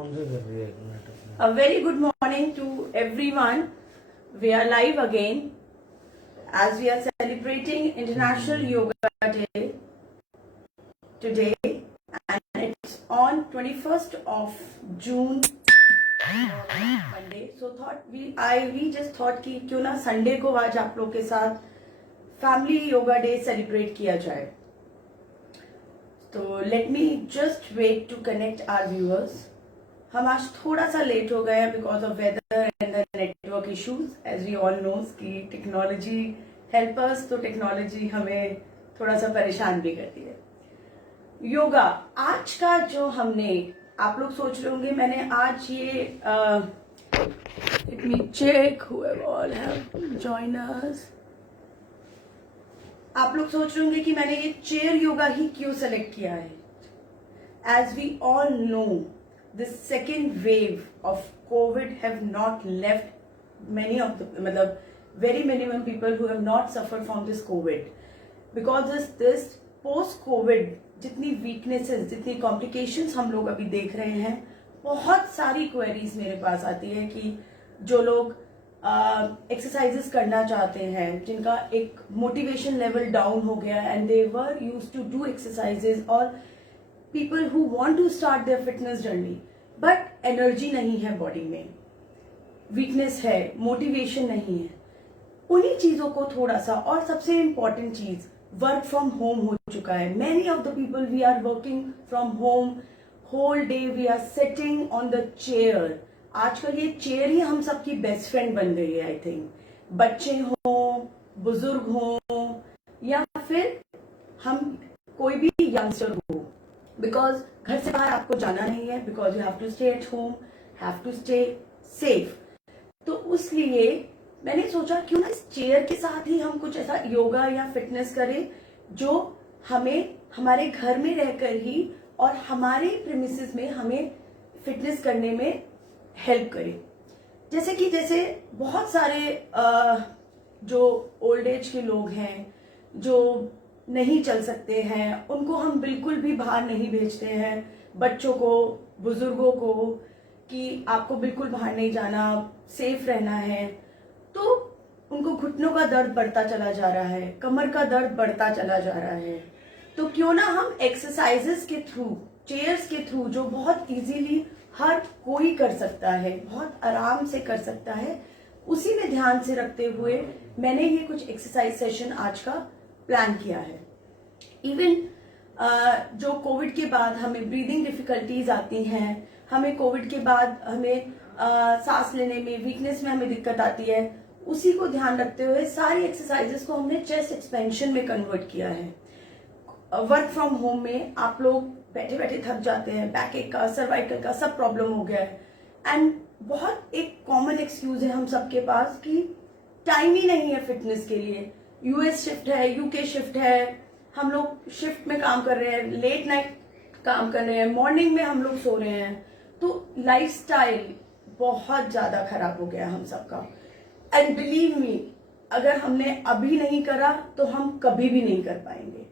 A very good morning to everyone. We are live again as we are celebrating International Yoga Day today, and it's on 21st of June, Monday. So we just thought कि क्यों ना संडे को आज आप लोग के साथ फैमिली yoga day celebrate किया जाए. तो let me just wait to connect our viewers. हम आज थोड़ा सा लेट हो गए हैं because of weather and the network issues. As we all knows कि टेक्नोलॉजी हेल्पर्स, तो टेक्नोलॉजी हमें थोड़ा सा परेशान भी करती है. योगा आज का जो हमने, आप लोग सोच रहे होंगे मैंने आज ये let me check whoever all have joined us. आप लोग सोच रहे होंगे कि मैंने ये चेयर योगा ही क्यों सेलेक्ट किया है. As we all know, this second wave of COVID have not left many of the very minimum people who have not suffered from this COVID. Because this post COVID जितनी weaknesses, जितनी complications हम लोग अभी देख रहे हैं, बहुत सारी queries मेरे पास आती है कि जो लोग exercises करना चाहते हैं, जिनका एक motivation level down हो गया and they were used to do exercises, और people who want to start their fitness journey but energy नहीं है बॉडी में, वीकनेस है, मोटिवेशन नहीं है, उन्हीं चीजों को थोड़ा सा. और सबसे इम्पोर्टेंट चीज, वर्क फ्रॉम होम हो चुका है. Many of the people we are working from home, whole day we are sitting on the chair. आजकल ये चेयर ही हम सबकी बेस्ट फ्रेंड बन गई है. आई थिंक बच्चे हों, बुजुर्ग हों, या फिर हम कोई भी यंगस्टर हो, बिकॉज घर से बाहर आपको जाना नहीं है, because you have to stay at home, have to stay safe. तो उसलिए मैंने सोचा क्यों ना इस चेयर के साथ ही हम कुछ ऐसा योगा या फिटनेस करें जो हमें हमारे घर में रहकर ही और हमारे प्रीमिसेस में हमें फिटनेस करने में हेल्प करे. जैसे बहुत सारे जो ओल्ड एज के लोग हैं, जो नहीं चल सकते हैं, उनको हम बिल्कुल भी बाहर नहीं भेजते हैं. बच्चों को, बुजुर्गों को कि आपको बिल्कुल बाहर नहीं जाना, सेफ रहना है. तो उनको घुटनों का दर्द बढ़ता चला जा रहा है, कमर का दर्द बढ़ता चला जा रहा है. तो क्यों ना हम एक्सरसाइजेस के थ्रू, चेयर्स के थ्रू, जो बहुत इजीली हर कोई कर सकता है, बहुत आराम से कर सकता है, उसी में ध्यान से रखते हुए मैंने ये कुछ एक्सरसाइज सेशन आज का प्लान किया है. इवन जो कोविड के बाद हमें ब्रीदिंग डिफिकल्टीज आती हैं, हमें कोविड के बाद हमें सांस लेने में, वीकनेस में हमें दिक्कत आती है, उसी को ध्यान रखते हुए सारी एक्सरसाइजेस को हमने चेस्ट एक्सपेंशन में कन्वर्ट किया है. वर्क फ्रॉम होम में आप लोग बैठे बैठे थक जाते हैं, बैक एक का, सर्वाइकल का सब प्रॉब्लम हो गया है. एंड बहुत एक कॉमन एक्सक्यूज है हम सबके पास कि टाइम ही नहीं है फिटनेस के लिए. यूएस शिफ्ट है, यूके शिफ्ट है, हम लोग शिफ्ट में काम कर रहे हैं, लेट नाइट काम कर रहे हैं, मॉर्निंग में हम लोग सो रहे हैं. तो लाइफस्टाइल बहुत ज्यादा खराब हो गया हम सबका. एंड बिलीव मी, अगर हमने अभी नहीं करा तो हम कभी भी नहीं कर पाएंगे.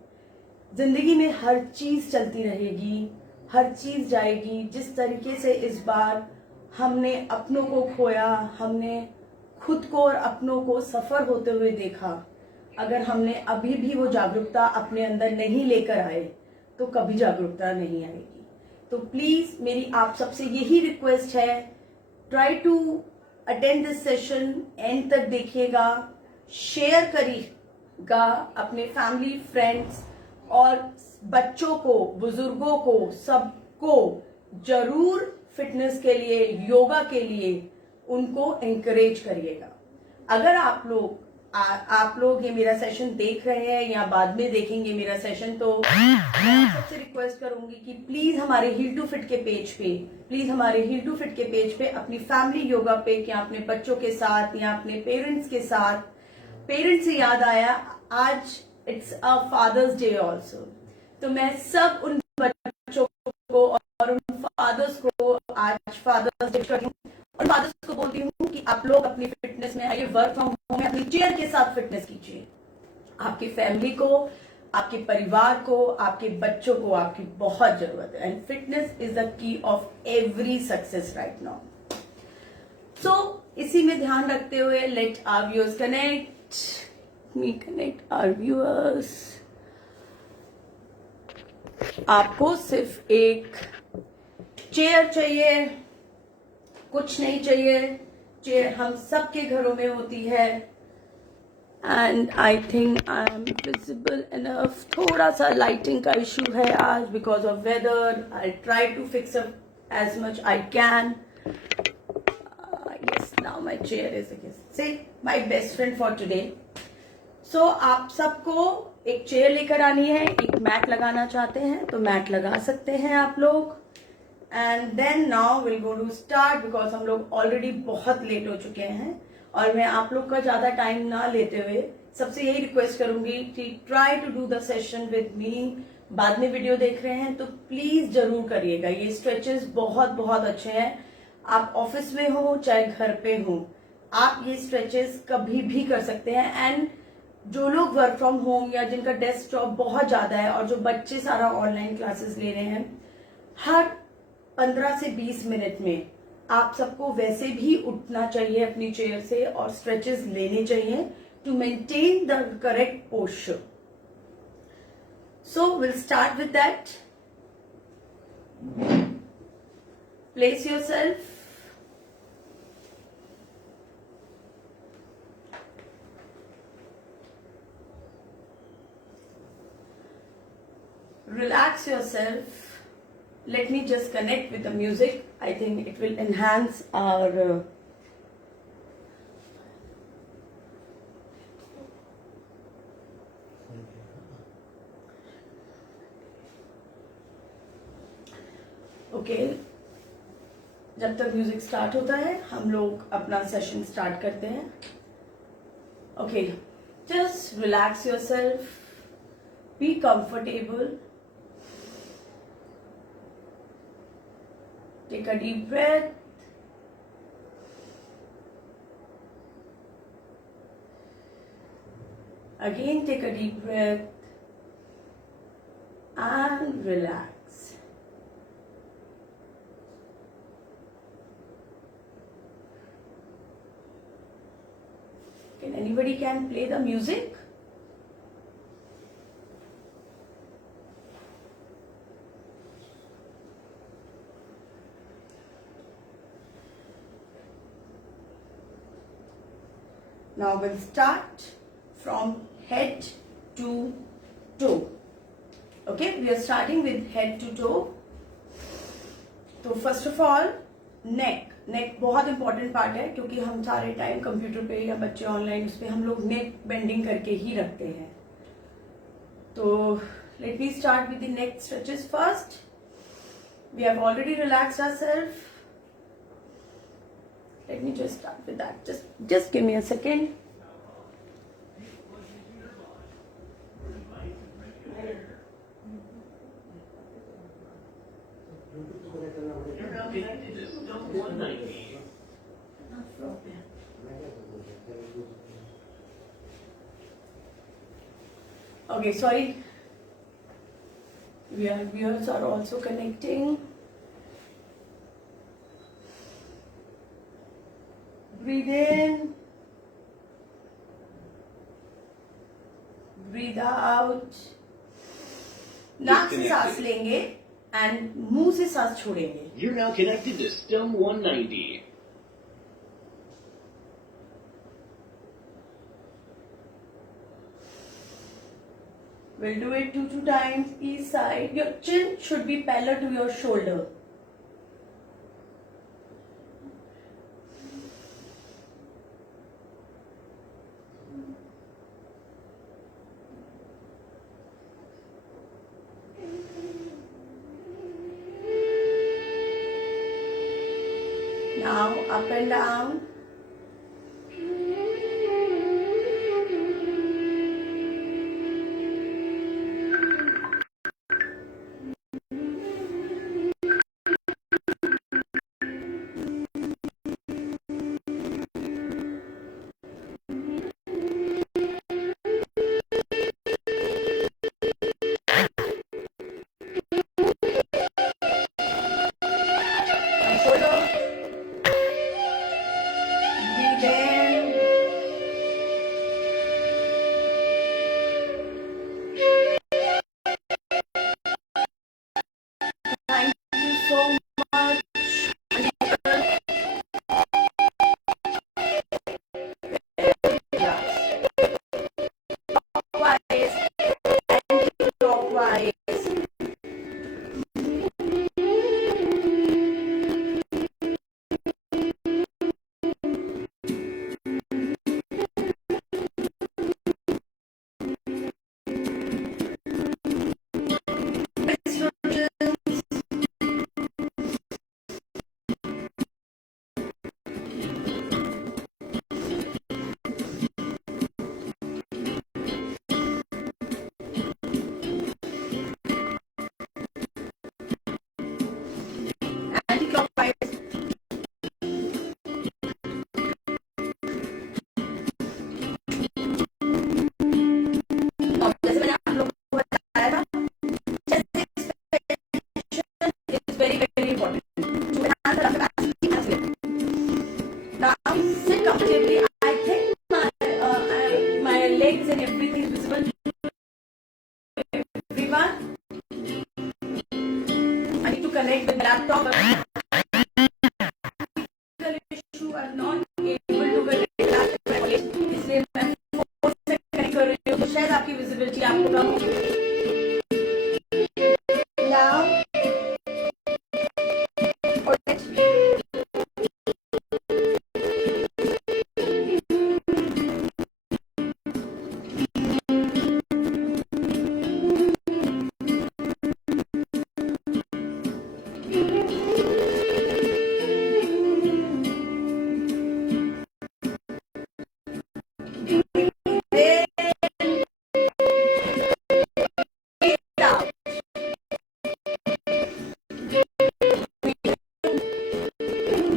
जिंदगी में हर चीज चलती रहेगी, हर चीज जाएगी. जिस तरीके से इस बार हमने अपनों को खोया, हमने खुद को और अपनों को सफर होते हुए देखा, अगर हमने अभी भी वो जागरूकता अपने अंदर नहीं लेकर आए तो कभी जागरूकता नहीं आएगी. तो प्लीज मेरी आप सबसे यही रिक्वेस्ट है, try to attend this session, end तक देखिएगा, शेयर करिएगा अपने फैमिली, फ्रेंड्स और बच्चों को, बुजुर्गों को, सबको जरूर फिटनेस के लिए, योगा के लिए उनको एंकरेज करिएगा. अगर आप लोग ये मेरा सेशन देख रहे हैं या बाद में देखेंगे मेरा सेशन, तो मैं सबसे रिक्वेस्ट करूंगी कि प्लीज हमारे हील टू फिट के पेज पे अपनी फैमिली योगा पे, या अपने बच्चों के साथ या अपने पेरेंट्स के साथ. पेरेंट्स से याद आया, आज it's a father's day also, तो मैं सब उन बच्चों को और उन फादर्स को आज फादर्स डे करती हूँ. और फादर्स को बोलती हूँ कि आप लोग अपनी फिटनेस में आइए, वर्क फ्रॉम होम में अपनी चेयर के साथ फिटनेस कीजिए. आपकी फैमिली को, आपके परिवार को, आपके बच्चों को आपकी बहुत जरूरत है। And fitness is the key of every success right now. So इसी में ध्यान रखते हुए let our viewers connect our viewers. आपको सिर्फ एक चेयर चाहिए, कुछ नहीं चाहिए। चेयर हम सबके घरों में होती है। And I think I am visible enough. थोड़ा सा लाइटिंग का इशू है आज because of weather. I try to fix up as much I can. yes, now my chair is say my best friend for today. So आप सबको एक चेयर लेकर आनी है। एक मैट लगाना चाहते हैं तो मैट लगा सकते हैं आप लोग। And then now will go to start because हम लोग ऑलरेडी बहुत लेट हो चुके हैं और मैं आप लोग का ज्यादा टाइम ना लेते हुए सबसे यही रिक्वेस्ट करूंगी कि try to do the session with me. बाद में वीडियो देख रहे हैं तो प्लीज जरूर करिएगा। ये स्ट्रेचेस बहुत बहुत अच्छे हैं। आप ऑफिस में हो चाहे घर पे हो, आप ये स्ट्रेचेस कभी भी कर सकते हैं। एंड जो लोग वर्क फ्रॉम होम या जिनका डेस्क जॉब बहुत ज्यादा है और जो बच्चे सारा ऑनलाइन क्लासेस ले रहे हैं, हर 15 से 20 मिनट में आप सबको वैसे भी उठना चाहिए अपनी चेयर से और स्ट्रेचेस लेने चाहिए to maintain the correct posture. So will start with that. Place yourself. Relax yourself. Let me just connect with the music. I think it will enhance our okay. जब तक म्यूजिक स्टार्ट होता है हम लोग अपना session start करते हैं। Okay, just relax yourself, be comfortable, take a deep breath, again take a deep breath and relax. Can anybody play the music? Now we'll start from head to toe. Okay, we are starting with head to toe. तो first of all नेक बहुत important part है क्योंकि हम सारे time computer पे या बच्चे ऑनलाइन उस पे हम लोग नेक बेंडिंग करके ही रखते हैं। तो let me start with the neck stretches first. We have already relaxed ourself. Let me just start with that. Just give me a second. Okay, sorry. Viewers are also connecting. Breathe in, breathe out. नाक से सांस लेंगे एंड मुंह से सांस छोड़ेंगे। You're now connected to STEM 190. We'll do it 2 times each side. Your chin should be parallel to your shoulder. Now up and down. I am not able to इसलिए मैं फोन से कनेक्ट कर रही हूँ, तो शायद आपकी विजिबिलिटी आपको कम होगी। Now,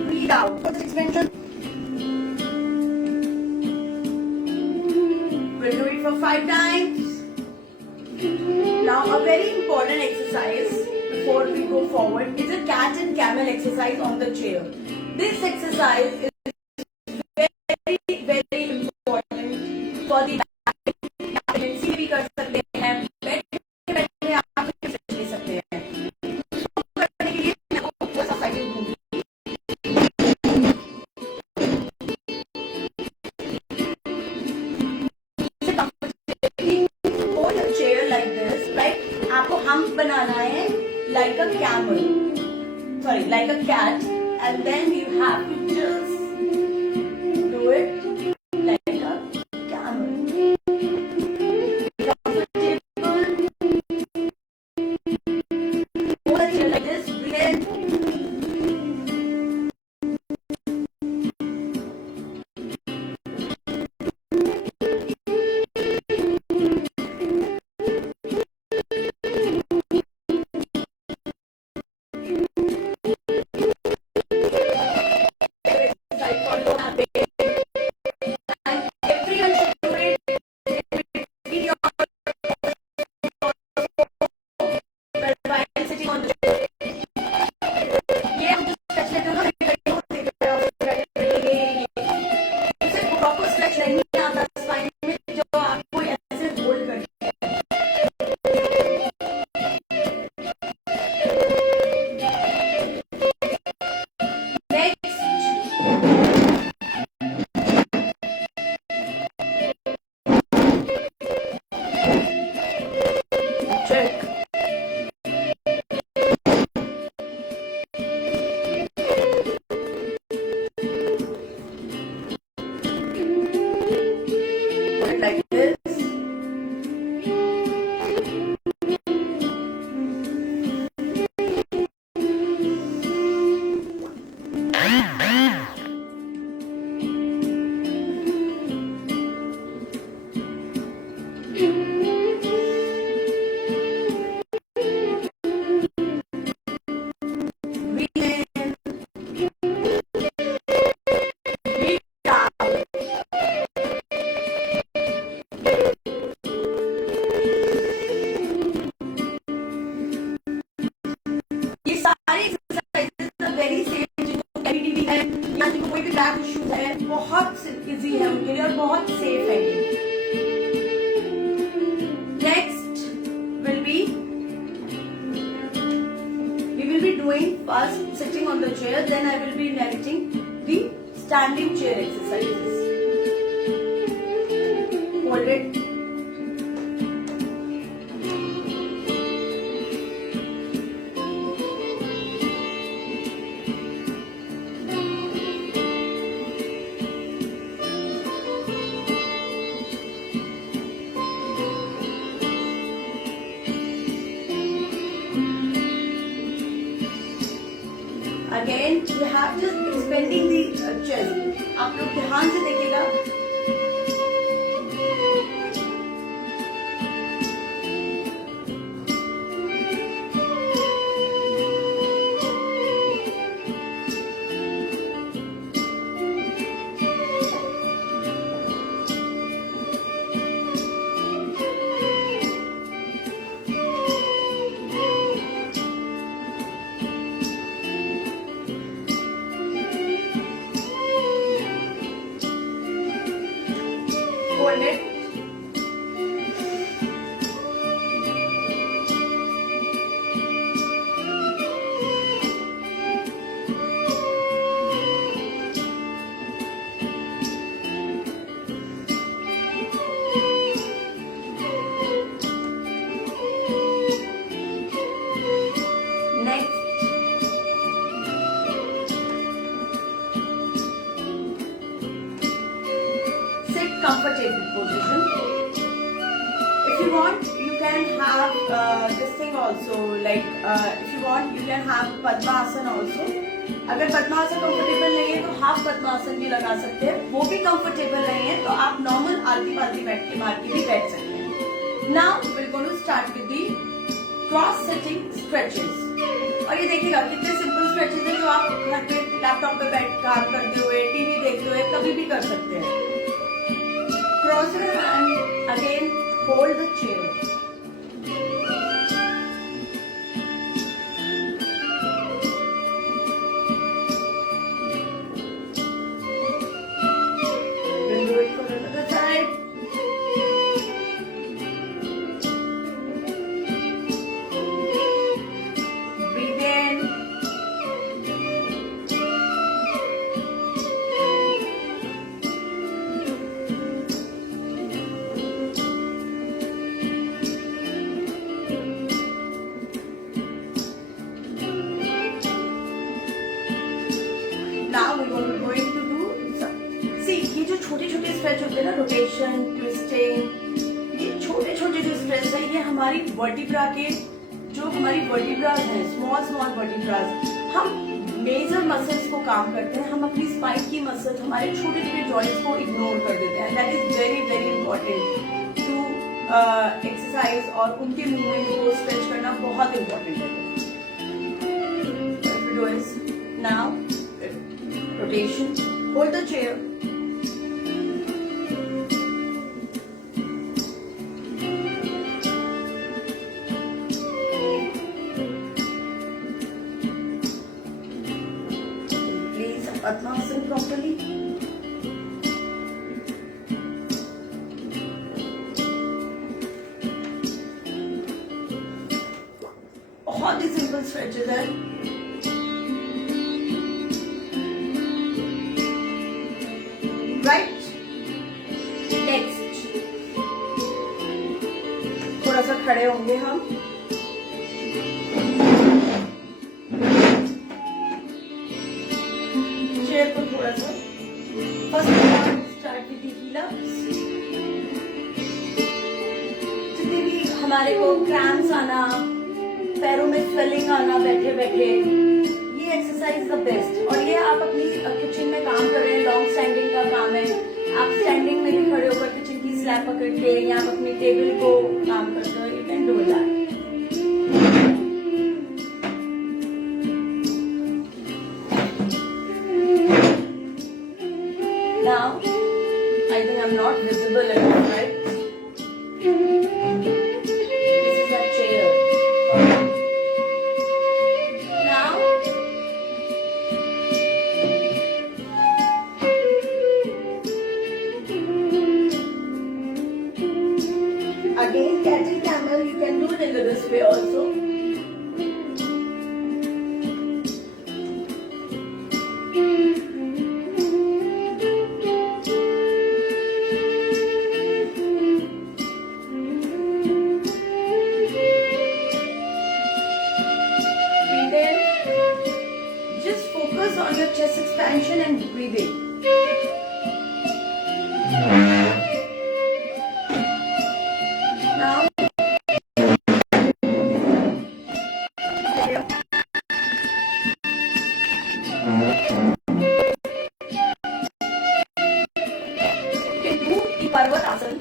breathe out. What is expansion? We'll do it for 5 times. Now, a very important exercise before we go forward is a cat and camel exercise on the chair. This exercise is very important for the back. सीधे भी कर सकते हैं, बैठे बैठे आप stretch ले सकते हैं। करने के लिए मैं आपको थोड़ा सा साइकिल दूंगी। Hold a chair like this, right? आपको hump बनाना है like a camel, sorry, like a cat, and then you have to just do it like a camel. Comfortable. Hold a chair like this, breathe in. Everyone should do it in your while sitting on the chair. ये हम stretch लेते हो इसे proper stretch नहीं आता spine में, जो आपको ऐसे hold करना next. Check. Put it like this. Breathe in. Breathe out. ये सारी एक्सरसाइजेस वेरी सेफ, जिनको कैविटी भी है या जिनको कोई भी बैक इशू है, बहुत इजी है उनके लिए और बहुत सेफ है ये। Next will be we will be doing first sitting on the chair, then I will be narrating the standing chair exercises. Hold it. Again, you have just expanding the chest. आप लोग ध्यान से देखिएगा। comfortable position. If you want, you can have this thing also. Like if you want, you can have Padmasana also. अगर पद्मासन कंफर्टेबल नहीं है तो हाफ पद्मासन भी लगा सकते हैं. वो भी कंफर्टेबल नहीं है तो आप नॉर्मल आलती पालती बैठ के मार के भी बैठ सकते हैं. Now we are going to start with the cross setting stretches. और ये देखिएगा कितने सिंपल स्ट्रेचेस है जो आप घर पे लैपटॉप पे बैठ काम करते हुए, टीवी देखते हुए कभी भी कर सकते हैं. Cross and again hold the chair. Now we are going to do, see ये जो छोटे छोटे स्ट्रेच होते हैं ना, रोटेशन, ट्विस्टिंग, ये छोटे छोटे जो स्ट्रेच है ये हमारी वर्टिब्रा के, जो हमारी वर्टिब्रास हैं, स्मॉल स्मॉल वर्टिब्रास, हम मेजर मसल्स को काम करते हैं. हम अपनी स्पाइन की मसल्स, हमारे छोटे छोटे जॉइंट्स को इग्नोर कर देते हैं. That is very very important to exercise, और उनके मूवमेंट को स्ट्रेच करना बहुत इंपॉर्टेंट है. नाउ rotation, hold the chair. Place Padmasana properly. बहुत ही सिंपल स्ट्रेचेस है. राइट, नेक्स्ट थोड़ा सा खड़े होंगे हम. चेयर को थोड़ा सा first start with the heel ups. जितने भी हमारे को क्रैम्प्स आना, पैरों में स्वेलिंग आना बैठे बैठे, ये एक्सरसाइज द बेस्ट. और ये आप अपनी किचन में काम कर रहे हैं, लॉन्ग स्टैंडिंग का काम है, आप स्टैंडिंग में भी खड़े होकर किचन की स्लैब पकड़ के या आप अपनी टेबल को काम करते हो, you can do that. Now I think I am not visible enough, right? This is a chair. Again, catching camel, you can do it in this way also. Breathe in. Just focus on your chest expansion and breathing. Now Parvat Asana.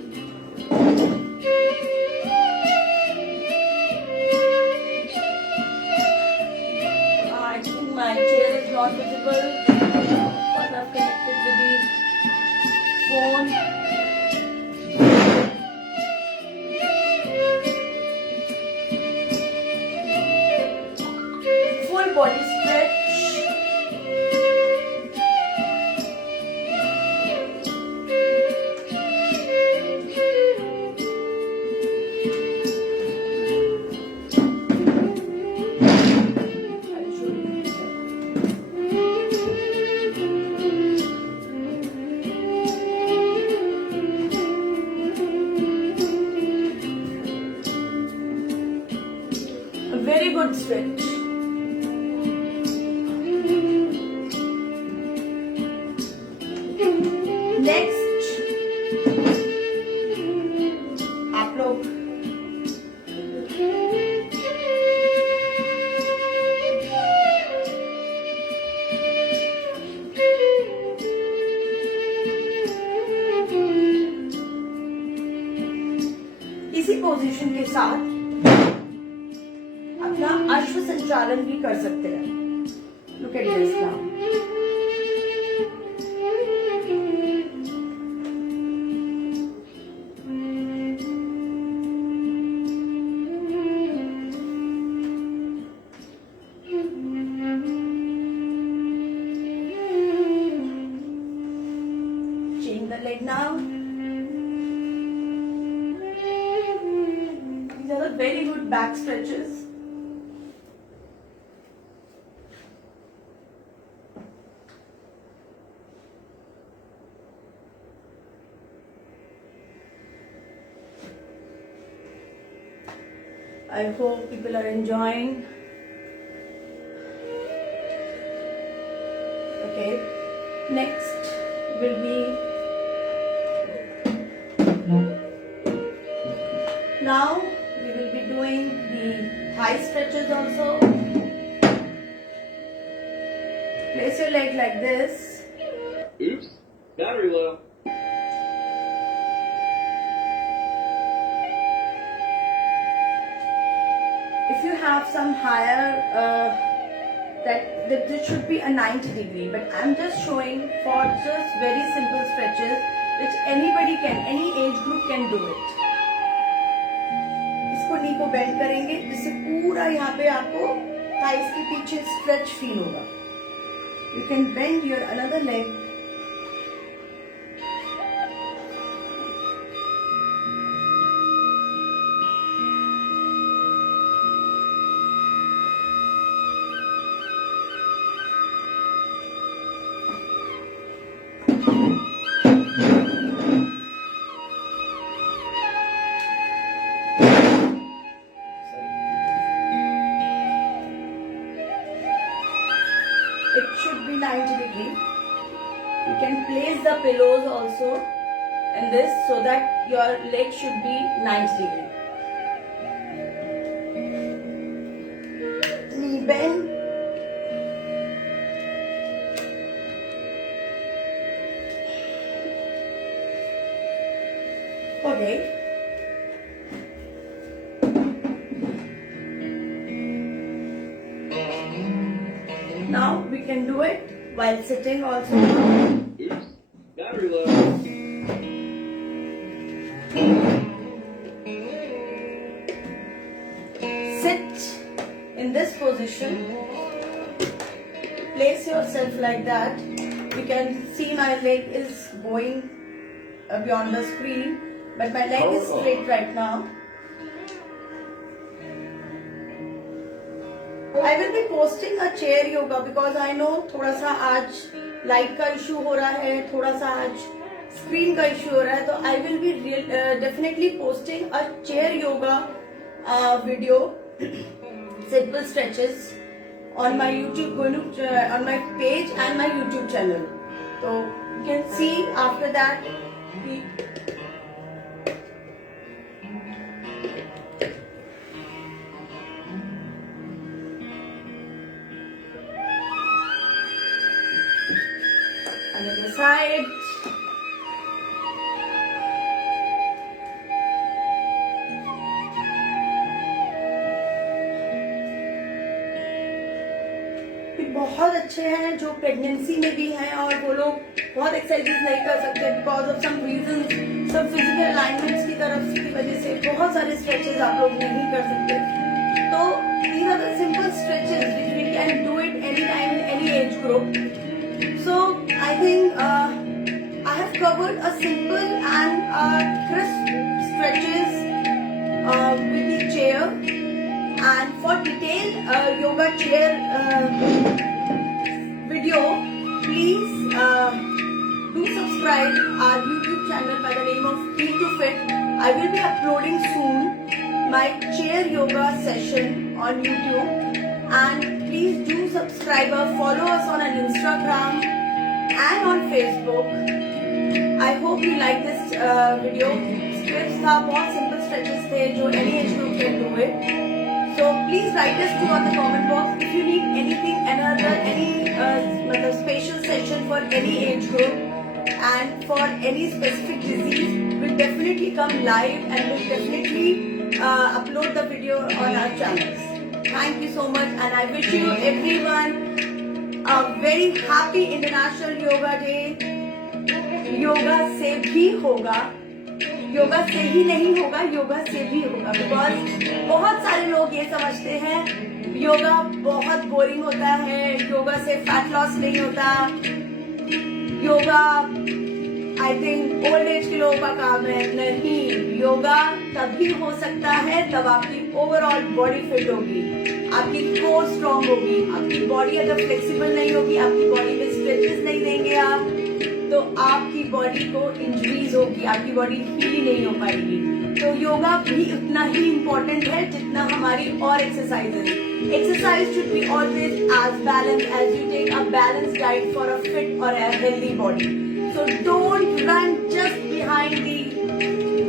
I think my chair is not visible because I've connected with the phone. Full body stretch. Position के साथ अपना अश्व संचालन भी कर सकते हैं. Look at this now. Change the leg now. These are the very good back stretches. I hope people are enjoying. Okay, next will be, now we will be doing the thigh stretches also. Place your leg like this. Oops, battery low. If you have some higher, that this should be a 90 degree, but I'm just showing for just very simple stretches which anybody can, any age group can do it. इसको नी को बेंड करेंगे जिससे पूरा यहाँ पे आपको थाइस के पीछे स्ट्रेच फील होगा. You can bend your another leg. It should be 90 degree. You can place the pillows also in this so that your leg should be 90 degree. Knee bend. Okay. Now we can do it while sitting also. Oops, battery low. Sit in this position. Place yourself like that. You can see my leg is going beyond the screen, but my leg is straight right now. I will be posting a chair yoga because I know थोड़ा सा आज लाइट का इशू हो रहा है, थोड़ा सा आज स्क्रीन का इशू हो रहा है, तो I will be definitely posting a chair yoga video, simple stretches on my YouTube, on my page and my YouTube channel. So you can see after that. Another side. बहुत अच्छे हैं जो प्रेगनेंसी में भी हैं और वो लोग बहुत एक्सरसाइज नहीं कर सकते बिकॉज ऑफ सम रीजंस, सब फिजिकल अलाइनमेंट्स की तरफ की वजह से बहुत सारे स्ट्रेचेस आप लोग नहीं कर सकते. तो these are the simple stretches which we can do it anytime in any age group. So I think I have covered a simple and crisp stretches with the chair. And for detailed yoga chair video, please do subscribe our YouTube channel by the name of Feel to Fit. I will be uploading soon my chair yoga session on YouTube, and please do subscribe or follow us on Instagram and on Facebook. I hope you like this video. Strips था, बहुत simple stretches थे जो any age group can do it. So please write us too on the comment box if you need anything, any special session for any age group and for any specific disease. We'll definitely come live and we'll definitely upload the video on our channels. Thank you so much, and I wish you everyone a very happy International Yoga Day. Yoga से भी होगा, योगा से ही नहीं होगा, योगा से भी होगा, बिकॉज बहुत सारे लोग ये समझते हैं योगा बहुत बोरिंग होता है, योगा से फैट लॉस नहीं होता, yoga I think old age के लोगों का काम है। नहीं, योगा तभी हो सकता है तब आपकी ओवरऑल बॉडी फिट होगी, आपकी कोर स्ट्रांग होगी। आपकी बॉडी अगर फ्लेक्सिबल नहीं होगी, आपकी बॉडी में स्ट्रेचेस नहीं देंगे आप, तो आपकी बॉडी को इंजरीज होगी, आपकी बॉडी हील नहीं हो पाएगी। तो योगा भी उतना ही इम्पोर्टेंट है जितना हमारी और exercises. Exercise should be always as balance as you take a balance diet for a fit और a healthy body. So don't run just behind the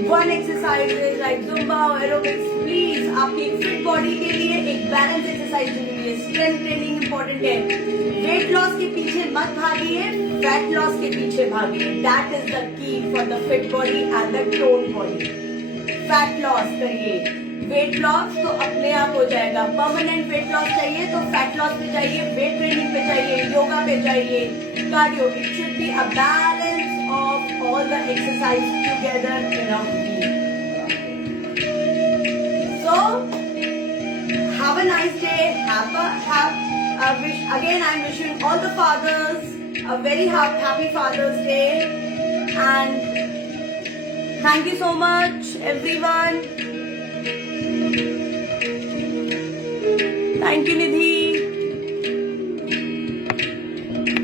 one exercises like Zumba और एरोबिक्स। प्लीज आपकी एक fit body के लिए एक balance exercise जरूरी है, strength training important है। वेट लॉस के पीछे मत भागिए, फैट लॉस के पीछे भागिए। That is the key for the fit body and the tone body. Fat loss करिए, वेट लॉस तो अपने आप हो जाएगा। परमानेंट वेट लॉस चाहिए तो फैट लॉस पे चाहिए, वेट ट्रेनिंग पे चाहिए, योगा पे चाहिए, cardio. It should be a balance of all the exercise together in a week. So, have a nice day. I'm wishing all the fathers a very happy Father's Day. And thank you so much, everyone. Thank you, Nidhi.